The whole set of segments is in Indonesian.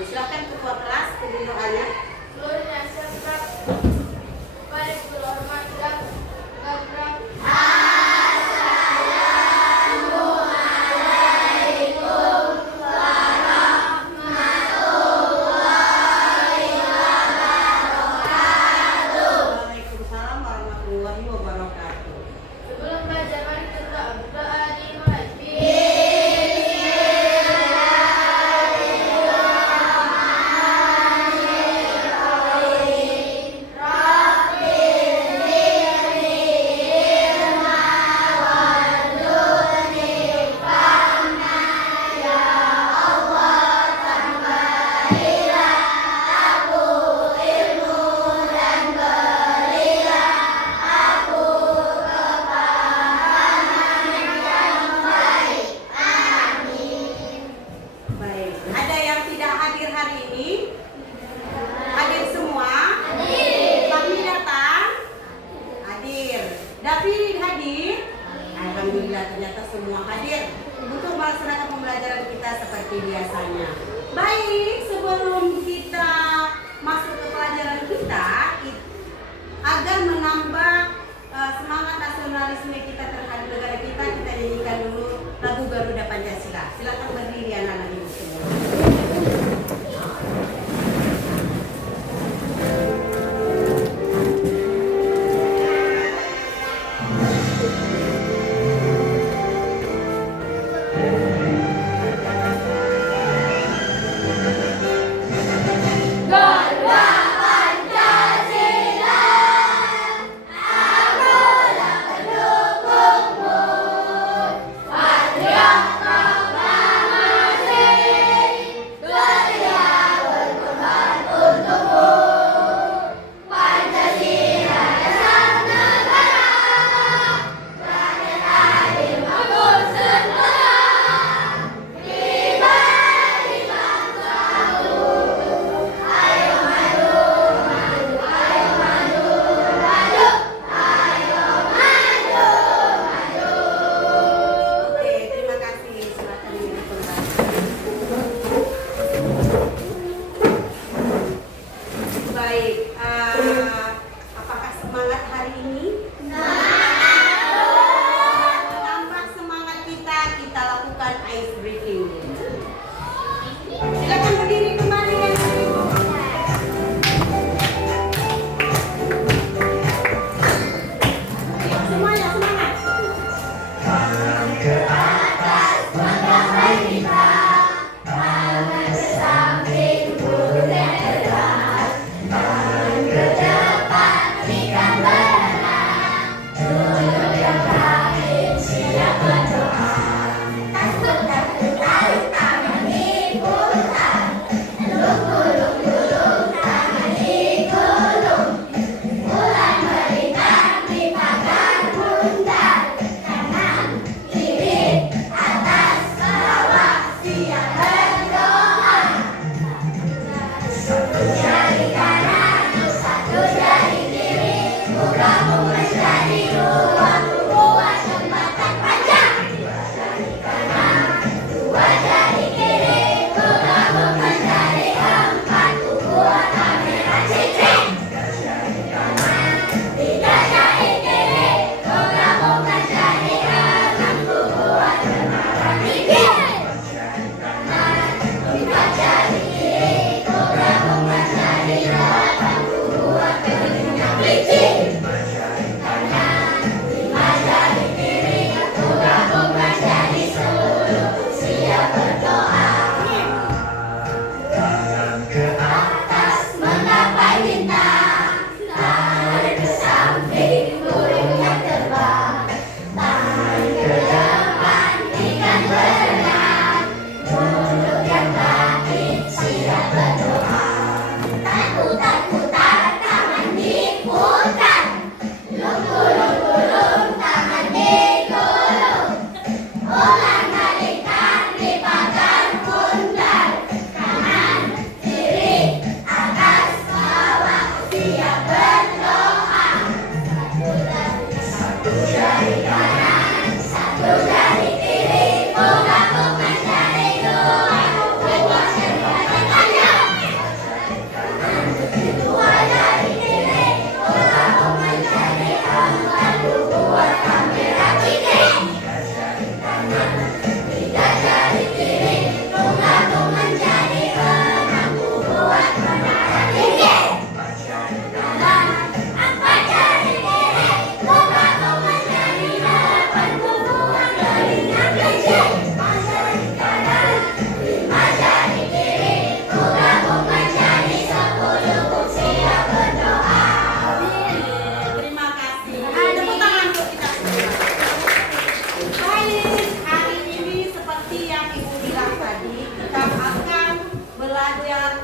Silakan ketua kelas pimpin doanya. Seluruh yang serta pada guru hormat dan gabrak. Waalaikumsalam warahmatullahi wabarakatuh. Sebelum belajar mari kita berdoa dimulai.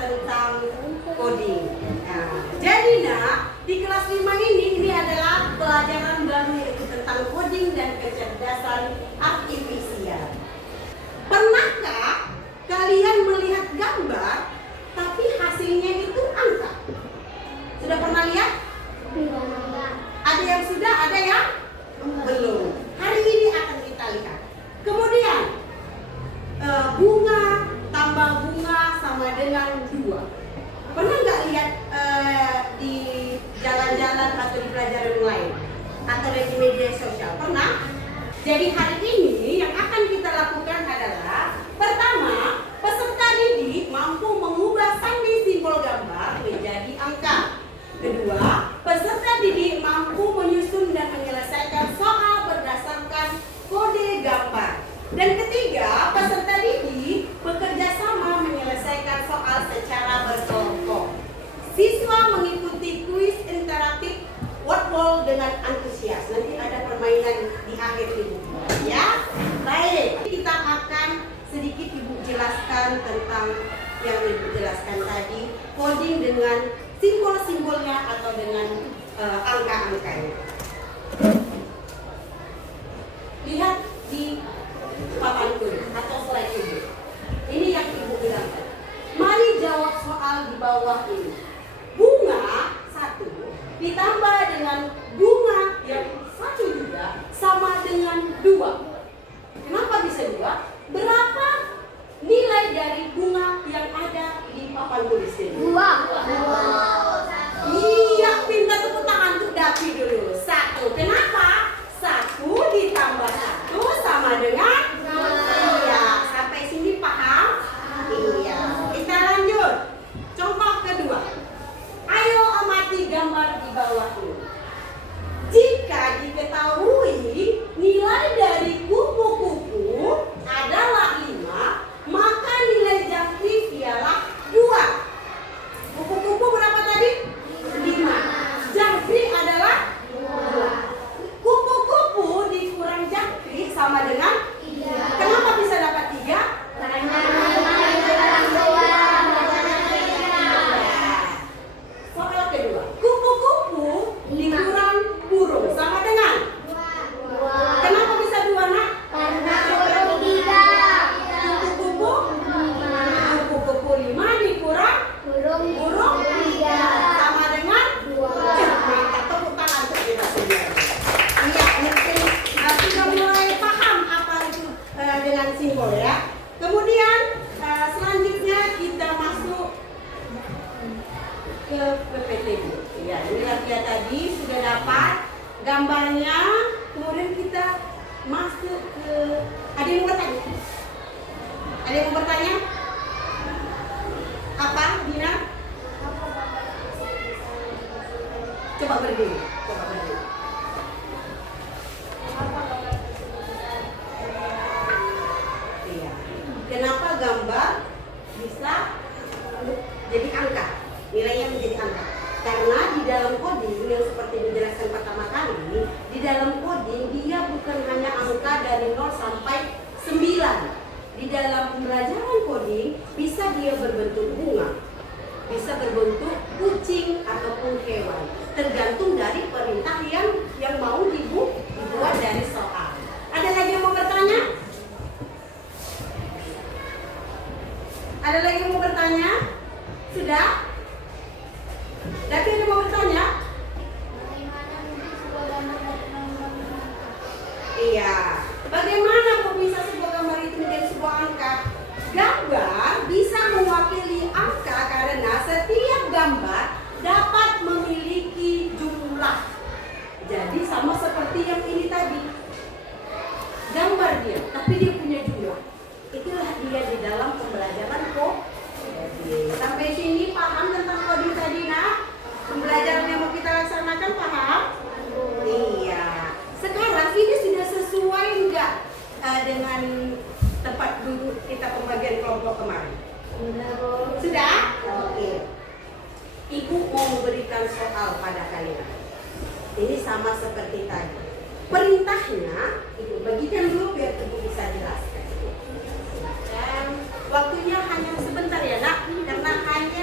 tentang coding. Nah, jadi nak, di kelas 5 ini adalah pelajaran baru yaitu tentang coding dan kecerdasan artifisial. Pernahkah kalian melihat gambar tapi hasilnya itu angka? Sudah pernah lihat? Ada yang sudah, ada yang belum. Hari ini akan kita lihat. Kemudian bunga tambah bunga sama dengan 2. Pernah nggak lihat di jalan-jalan atau di pelajaran lain atau di media sosial? Pernah? Jadi hari ini yang akan kita lakukan adalah pertama, peserta didik mampu mengubah sandi simbol gambar menjadi angka. Kedua, peserta didik mampu menyusun dan menyelesaikan soal berdasarkan kode gambar. Dan ketiga, peserta didik bekerja sama menyelesaikan soal secara berkelompok. Siswa mengikuti kuis interaktif word wall dengan antusias. Nanti ada permainan di akhir ini. Ya, baik. Kita akan sedikit Ibu jelaskan tentang yang Ibu jelaskan tadi, coding dengan simbol-simbolnya atau dengan angka-angkanya. Lihat di papan kuning atau slide ini. Ini yang Ibu bilang. Mari jawab soal di bawah ini. Bunga 1 ditambah dengan bunga yang 1 juga sama dengan 2. Kenapa bisa 2? Berapa nilai dari bunga yang ada di papan tulis ini? 2. Iya, pintar tepuk tangan untuk Dapi dulu. 1. Kenapa? 1 ditambah 1 sama dengan 2. Iya, sampai sini paham? Iya. Kita lanjut. Contoh kedua. Ayo amati gambar di bawah ini. Jika diketahui nilai dari kupu-kupu adalah 5, maka nilai jangkrik ialah 2. Kupu-kupu berapa tadi? 5. Jangkrik adalah 2. Kupu-kupu dikurang jangkrik sama dengan 3. Kenapa bisa dapat 3? Karena 5 dikurang 2. Soal kedua. Kupu-kupu dikurang burung sama dengan 2. Kenapa bisa 2, nak? Karena burung 3. Kupu-kupu 5 dikurang Burung burung 3. sama dengan 2. mantap, tepuk tangan untuk kita semua. Iya, mungkin sudah mulai paham apa itu dengan simbol ya. Kemudian selanjutnya kita masuk ke PPT. Ya, ini latihan tadi sudah dapat gambarnya. Kemudian kita masuk ke, ada yang mau bertanya? Ada yang mau bertanya? Apa, Dina? Coba berdiri. Iya. Kenapa gambar bisa jadi angka? Nilainya menjadi angka. Karena di dalam coding yang seperti dijelaskan pertama kali, di dalam coding dia bukan hanya angka dari 0 sampai 9. Di dalam pembelajaran coding bisa dia berbentuk bunga, bisa berbentuk kucing ataupun hewan, tergantung dari perintah yang mau dibuat dari soal. Ada lagi yang mau bertanya? Ada lagi yang mau bertanya? Sudah? Tapi ada yang mau bertanya? Bagaimana mungkin sebuah gambar dari 0 sampai 9? Iya. Bagaimana kok bisa sebuah gambar itu menjadi sebuah angka? Gambar bisa mewakili angka karena setiap gambar dapat memiliki jumlah. Jadi sama seperti yang ini tadi. Gambar dia, tapi dia punya jumlah. Itulah dia di dalam pembelajaran coding. Sampai sini paham tentang coding tadi, nak? Pembelajaran yang mau kita laksanakan paham? Iya. Sekarang ini sudah sesuai enggak dengan tempat duduk kita pembagian kelompok kemarin? Sudah? Oke. Ibu mau memberikan soal pada kalian. Ini sama seperti tadi. Perintahnya, Ibu bagikan dulu biar Ibu bisa jelaskan. Dan waktunya hanya sebentar ya, nak, karena hanya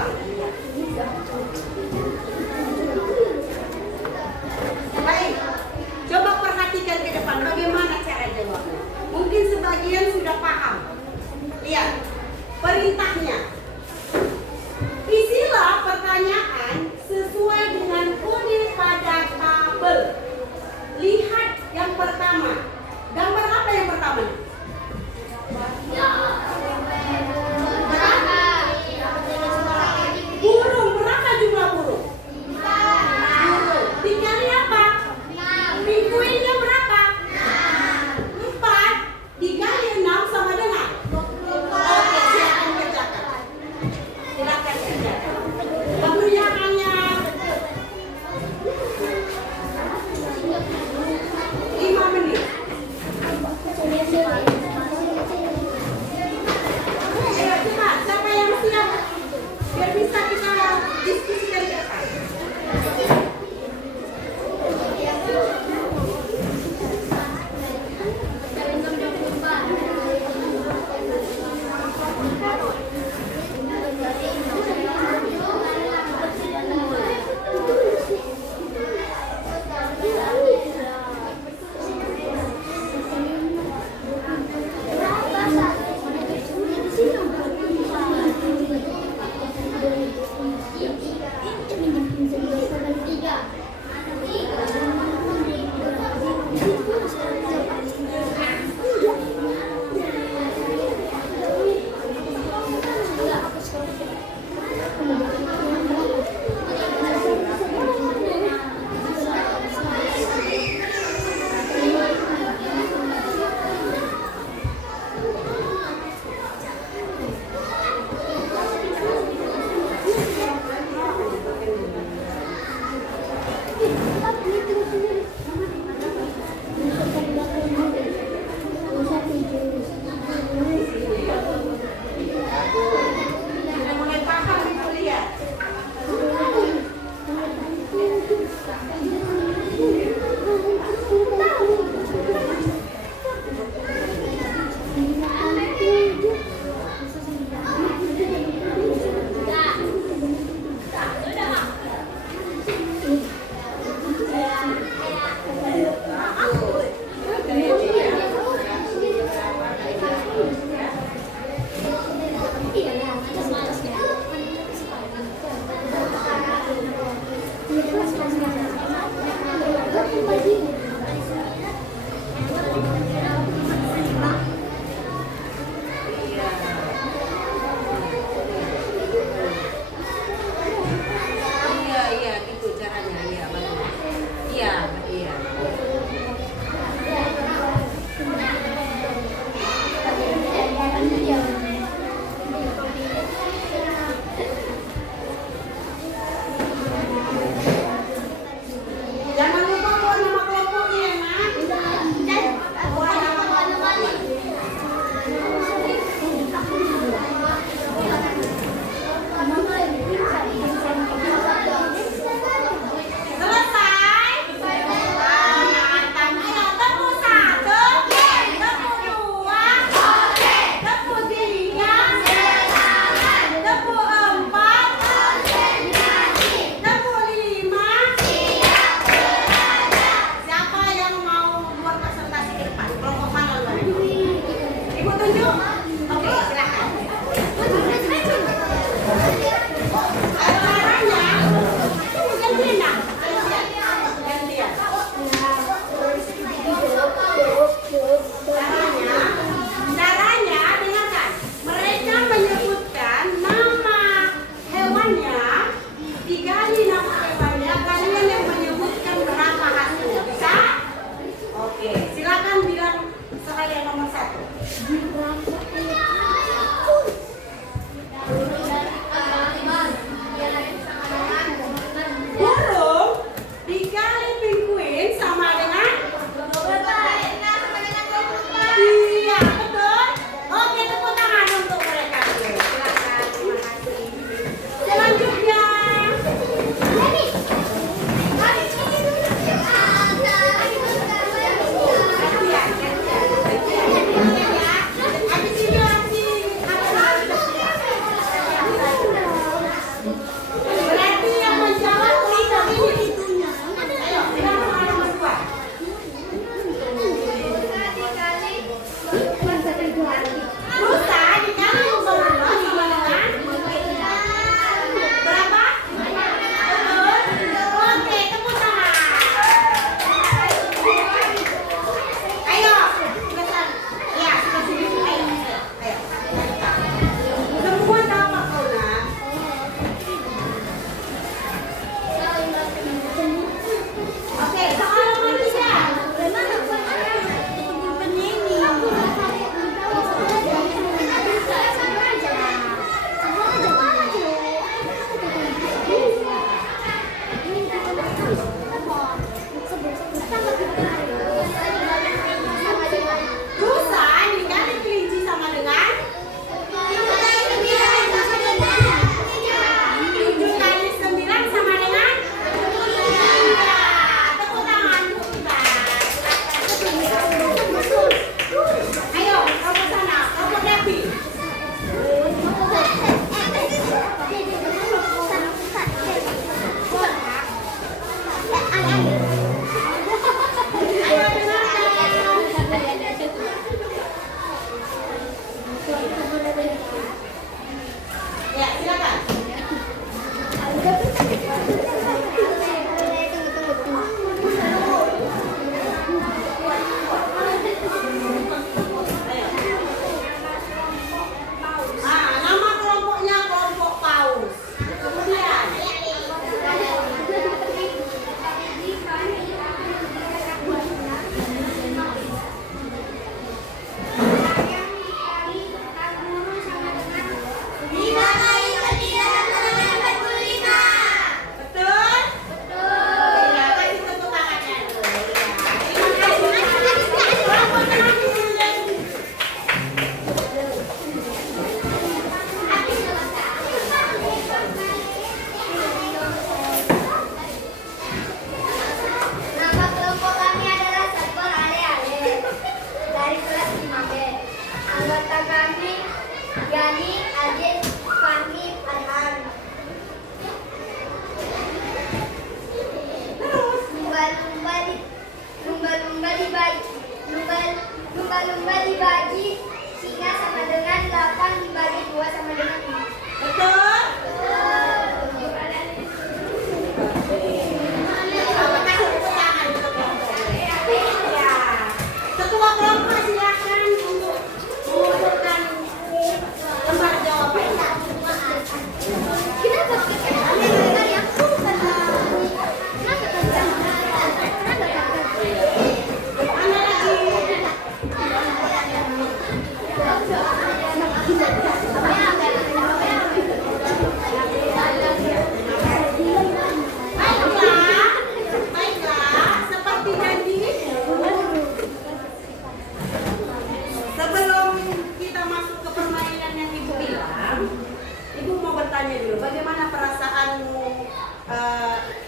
gampang. Baik, coba perhatikan ke depan bagaimana cara jawabnya. Mungkin sebagian sudah paham. Lihat, perintahnya. Isilah pertanyaan sesuai dengan kode pada tabel. Lihat yang pertama. Gambar apa yang pertama? Burung. Berapa jumlah burung? Burung. Dikali apa? Pinguinnya berapa? 4. Dikali 6 sama dengan? Oke, silakan kerjakan. Silakan kerjakan. Waktunya hanya 5 menit. Ayo cepat, siapa yang siap? Biar bisa kita diskusikan di atas.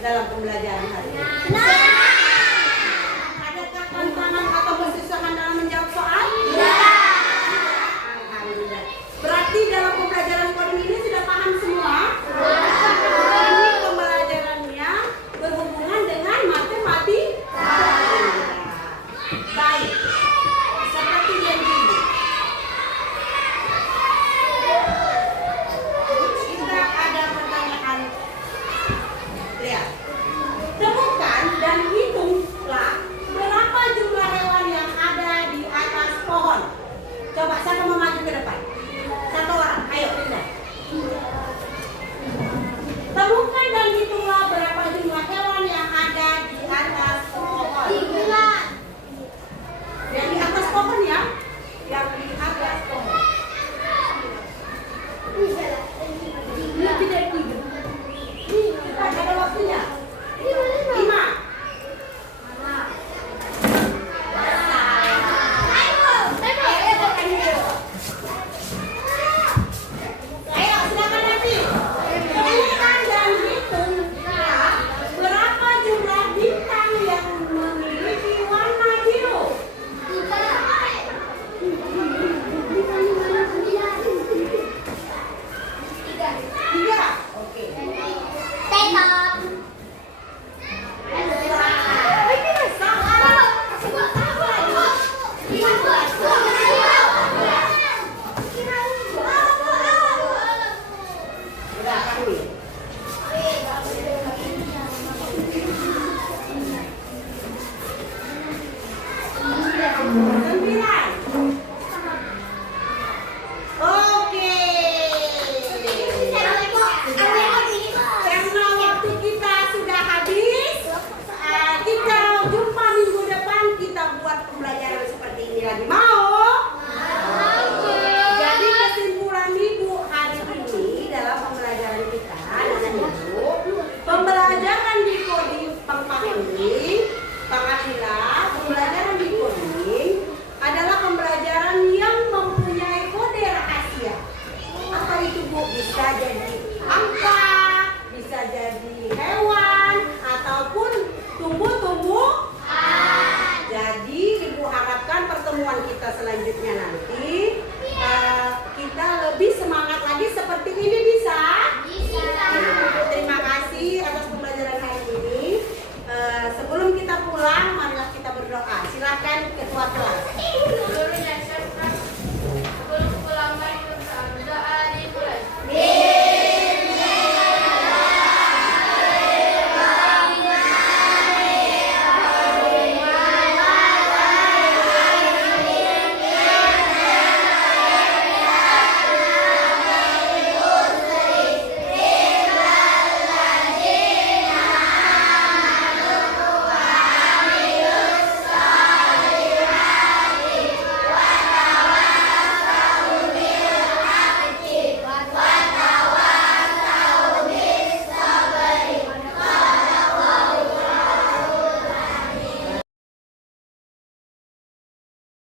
dalam pembelajaran hari ini? Senang.